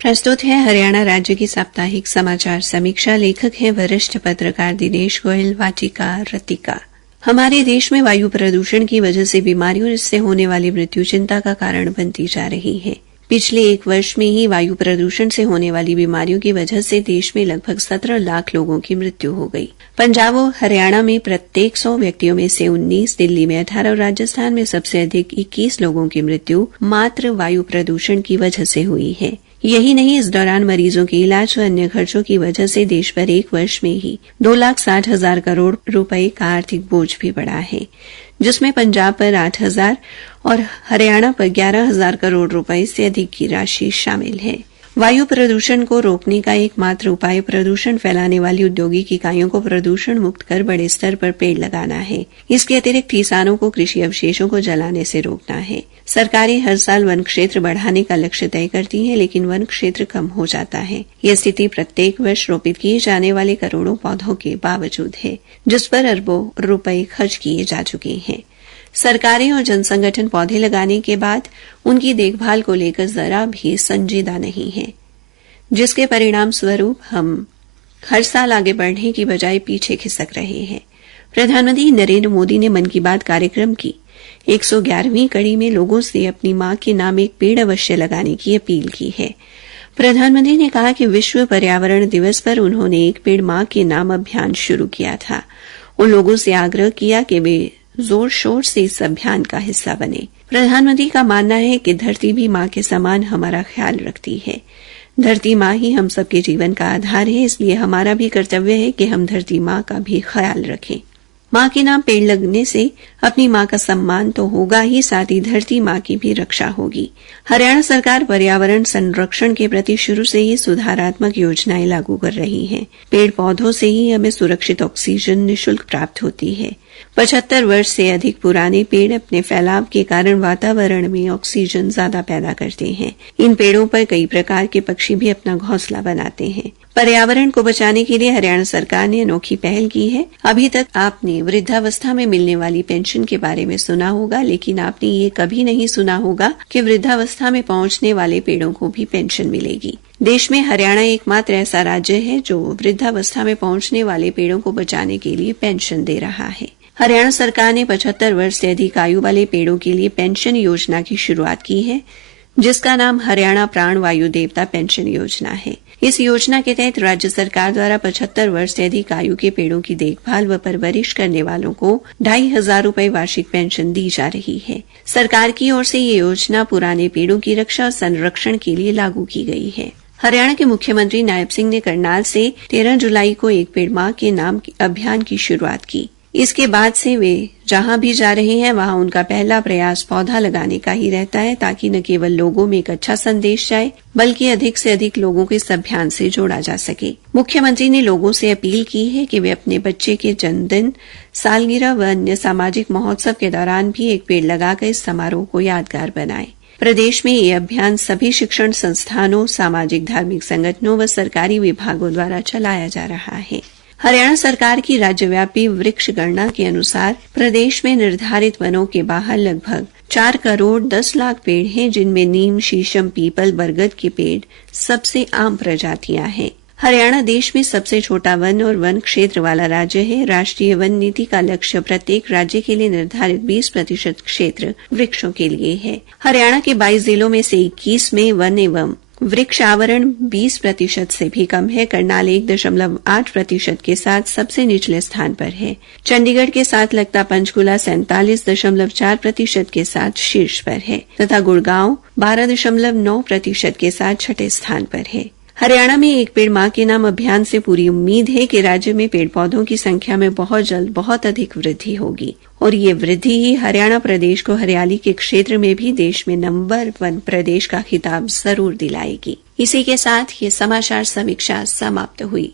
प्रस्तुत है हरियाणा राज्य की साप्ताहिक समाचार समीक्षा। लेखक हैं वरिष्ठ पत्रकार दिनेश गोयल, वाचिका रतिका। हमारे देश में वायु प्रदूषण की वजह से बीमारियों और इससे होने वाली मृत्यु चिंता का कारण बनती जा रही है। पिछले एक वर्ष में ही वायु प्रदूषण से होने वाली बीमारियों की वजह से देश में लगभग 17 लाख लोगों की मृत्यु हो गई। पंजाब और हरियाणा में प्रत्येक 100 व्यक्तियों में से 19, दिल्ली में 18 और राजस्थान में सबसे अधिक 21 लोगों की मृत्यु मात्र वायु प्रदूषण की वजह से हुई है। यही नहीं, इस दौरान मरीजों के इलाज और अन्य खर्चों की वजह से देश पर एक वर्ष में ही 2,60,000 करोड़ रुपए का आर्थिक बोझ भी बढ़ा है, जिसमें पंजाब पर 8,000 और हरियाणा पर 11,000 करोड़ रुपए से अधिक की राशि शामिल है। वायु प्रदूषण को रोकने का एकमात्र उपाय प्रदूषण फैलाने वाली औद्योगिक इकाइयों को प्रदूषण मुक्त कर बड़े स्तर पर पेड़ लगाना है। इसके अतिरिक्त किसानों को कृषि अवशेषों को जलाने से रोकना है। सरकारें हर साल वन क्षेत्र बढ़ाने का लक्ष्य तय करती हैं, लेकिन वन क्षेत्र कम हो जाता है। यह स्थिति प्रत्येक वर्ष रोपित किए जाने वाले करोड़ों पौधों के बावजूद है, जिस पर अरबों रुपए खर्च किए जा चुके हैं। सरकारें और जनसंगठन पौधे लगाने के बाद उनकी देखभाल को लेकर जरा भी संजीदा नहीं है, जिसके परिणाम स्वरूप हम हर साल आगे बढ़ने की बजाय पीछे खिसक रहे हैं। प्रधानमंत्री नरेंद्र मोदी ने मन की बात कार्यक्रम की 111वीं कड़ी में लोगों से अपनी मां के नाम एक पेड़ अवश्य लगाने की अपील की है। प्रधानमंत्री ने कहा कि विश्व पर्यावरण दिवस पर उन्होंने एक पेड़ मां के नाम अभियान शुरू किया था। उन लोगों से आग्रह किया कि वे जोर शोर से इस अभियान का हिस्सा बने। प्रधानमंत्री का मानना है कि धरती भी मां के समान हमारा ख्याल रखती है। धरती मां ही हम सबके जीवन का आधार है, इसलिए हमारा भी कर्तव्य है कि हम धरती मां का भी ख्याल रखें। मां के नाम पेड़ लगने से अपनी मां का सम्मान तो होगा ही, साथ ही धरती मां की भी रक्षा होगी। हरियाणा सरकार पर्यावरण संरक्षण के प्रति शुरू से ही सुधारात्मक योजनाएं लागू कर रही है। पेड़ पौधों से ही हमें सुरक्षित ऑक्सीजन निःशुल्क प्राप्त होती है। 75 वर्ष से अधिक पुराने पेड़ अपने फैलाव के कारण वातावरण में ऑक्सीजन ज्यादा पैदा करते हैं। इन पेड़ों पर कई प्रकार के पक्षी भी अपना घोंसला बनाते हैं। पर्यावरण को बचाने के लिए हरियाणा सरकार ने अनोखी पहल की है। अभी तक आपने वृद्धावस्था में मिलने वाली पेंशन के बारे में सुना होगा, लेकिन आपने ये कभी नहीं सुना होगा कि वृद्धावस्था में पहुंचने वाले पेड़ों को भी पेंशन मिलेगी। देश में हरियाणा एकमात्र ऐसा राज्य है जो वृद्धावस्था में पहुंचने वाले पेड़ों को बचाने के लिए पेंशन दे रहा है। हरियाणा सरकार ने 75 वर्ष से अधिक आयु वाले पेड़ों के लिए पेंशन योजना की शुरुआत की है, जिसका नाम हरियाणा प्राण वायु देवता पेंशन योजना है। इस योजना के तहत राज्य सरकार द्वारा 75 वर्ष से अधिक आयु के पेड़ों की देखभाल व परवरिश करने वालों को 2,500 रुपए वार्षिक पेंशन दी जा रही है। सरकार की ओर से ये योजना पुराने पेड़ों की रक्षा और संरक्षण के लिए लागू की गई है। हरियाणा के मुख्यमंत्री नायब सिंह ने करनाल से 13 जुलाई को एक पेड़ मां के नाम अभियान की शुरुआत की। इसके बाद से वे जहां भी जा रहे हैं वहां उनका पहला प्रयास पौधा लगाने का ही रहता है, ताकि न केवल लोगों में एक अच्छा संदेश जाए, बल्कि अधिक से अधिक लोगों को इस अभियान से जोड़ा जा सके। मुख्यमंत्री ने लोगों से अपील की है कि वे अपने बच्चे के जन्मदिन, सालगिरह व अन्य सामाजिक महोत्सव के दौरान भी एक पेड़ लगाकर इस समारोह को यादगार बनाएं। प्रदेश में यह अभियान सभी शिक्षण संस्थानों, सामाजिक धार्मिक संगठनों व सरकारी विभागों द्वारा चलाया जा रहा है। हरियाणा सरकार की राज्यव्यापी वृक्ष गणना के अनुसार प्रदेश में निर्धारित वनों के बाहर लगभग 4 करोड़ 10 लाख पेड़ हैं, जिनमें नीम, शीशम, पीपल, बरगद के पेड़ सबसे आम प्रजातियां हैं। हरियाणा देश में सबसे छोटा वन और वन क्षेत्र वाला राज्य है। राष्ट्रीय वन नीति का लक्ष्य प्रत्येक राज्य के लिए निर्धारित 20% क्षेत्र वृक्षों के लिए है। हरियाणा के 22 जिलों में से 21 में वन एवं वृक्ष आवरण 20% से भी कम है। करनाल 1.8% के साथ सबसे निचले स्थान पर है। चंडीगढ़ के साथ लगता पंचकुला 47.4% के साथ शीर्ष पर है तथा गुड़गांव 12.9% के साथ छठे स्थान पर है। हरियाणा में एक पेड़ मां के नाम अभियान से पूरी उम्मीद है कि राज्य में पेड़ पौधों की संख्या में बहुत जल्द बहुत अधिक वृद्धि होगी और ये वृद्धि ही हरियाणा प्रदेश को हरियाली के क्षेत्र में भी देश में नंबर 1 प्रदेश का खिताब जरूर दिलाएगी। इसी के साथ ये समाचार समीक्षा समाप्त हुई।